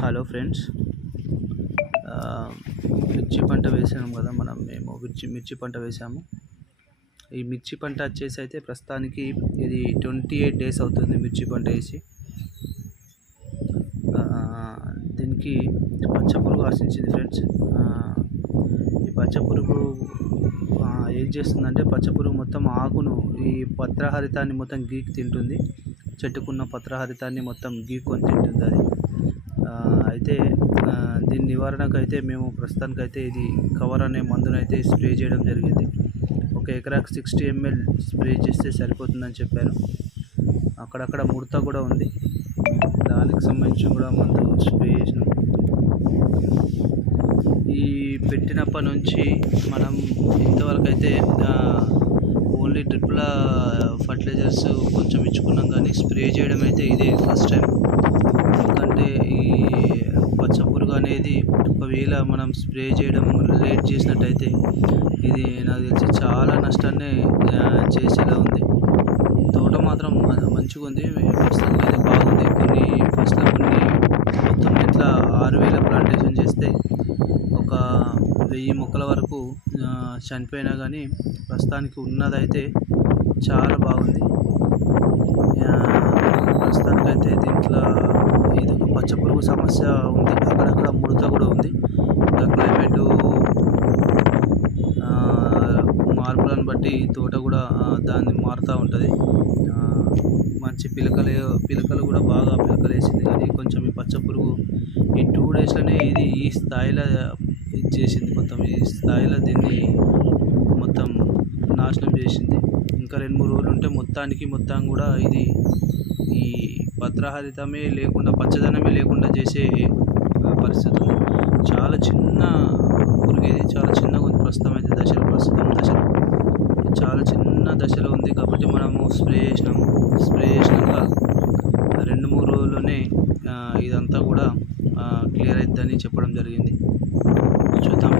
Hello friends, మిర్చి పంట వేసాము కదా. మేము మిర్చి పంట వేసాము. ఈ మిర్చి పంట వచ్చేసి అయితే ప్రస్తుతానికి ఇది 28 డేస్ అవుతుంది మిర్చి పంట వేసి. దీనికి పచ్చ పురుగు ఆశించింది ఫ్రెండ్స్. ఈ పచ్చ పురుగు ఏం చేస్తుందంటే, పచ్చ పురుగు మొత్తం ఆకును, ఈ పత్రహరితాన్ని మొత్తం గీకి తింటుంది. చెట్టుకున్న పత్రహరితాన్ని మొత్తం గీక్కొని తింటుంది అది. అయితే దీని నివారణకు అయితే మేము ప్రస్తుతానికైతే ఇది కవర్ అనే మందునైతే స్ప్రే చేయడం జరిగింది. ఒక ఎకరాకు 60 ml స్ప్రే చేస్తే సరిపోతుందని చెప్పారు. అక్కడక్కడ ముడత కూడా ఉంది, దానికి సంబంధించి కూడా మందు స్ప్రే చేసినాం. ఈ పెట్టినప్పటి నుంచి మనం ఇంతవరకు అయితే ఓన్లీ డ్రిప్ల ఫర్టిలైజర్స్ కొంచెం ఇచ్చుకున్నాం, కానీ స్ప్రే చేయడం అయితే ఇదే ఫస్ట్ టైం. ఎందుకంటే ఈ పచ్చ పురుగు అనేది ఒకవేళ మనం స్ప్రే చేయడం లేట్ చేసినట్టయితే ఇది నాకు తెలిసి చాలా నష్టాన్ని చేసేలా ఉంది. తోట మాత్రం మంచిగా ఉంది, ప్రస్తుతానికి అయితే బాగుంది. కొన్ని మొత్తం ఇట్లా 6000 ప్లాంటేషన్ చేస్తే ఒక 1000 మొక్కల వరకు చనిపోయినా కానీ ప్రస్తుతానికి ఉన్నదైతే చాలా బాగుంది. ప్రస్తుతానికైతే దీంట్లో ఇది ఒక పచ్చ పురుగు సమస్య ఉంది, అక్కడక్కడ ముడత కూడా ఉంది. ఇంకా క్లైమేటు మార్పులను బట్టి తోట కూడా దాన్ని మారుతూ ఉంటుంది. మంచి పిలకలు కూడా బాగా పిలకలు వేసింది, కానీ కొంచెం ఈ పచ్చ పురుగు ఈ 2 డేస్లోనే ఇది ఈ స్థాయిలో చేసింది. మొత్తం ఈ స్థాయిలో దీన్ని మొత్తం నాశనం చేసింది. ఇంకా 2-3 రోజులు ఉంటే మొత్తం కూడా ఇది ఈ పత్రహరితమే లేకుండా, పచ్చదనమే లేకుండా చేసే పరిస్థితి ఉంది. చాలా చిన్న పురుగు ఇది, చాలా చిన్నగా ఉంది. ప్రస్తుతం దశలో చాలా చిన్న దశలో ఉంది. కాబట్టి మనము స్ప్రే చేసినాక 2-3 రోజుల్లోనే ఇదంతా కూడా క్లియర్ అవుతుందని చెప్పడం జరిగింది. చూద్దాం.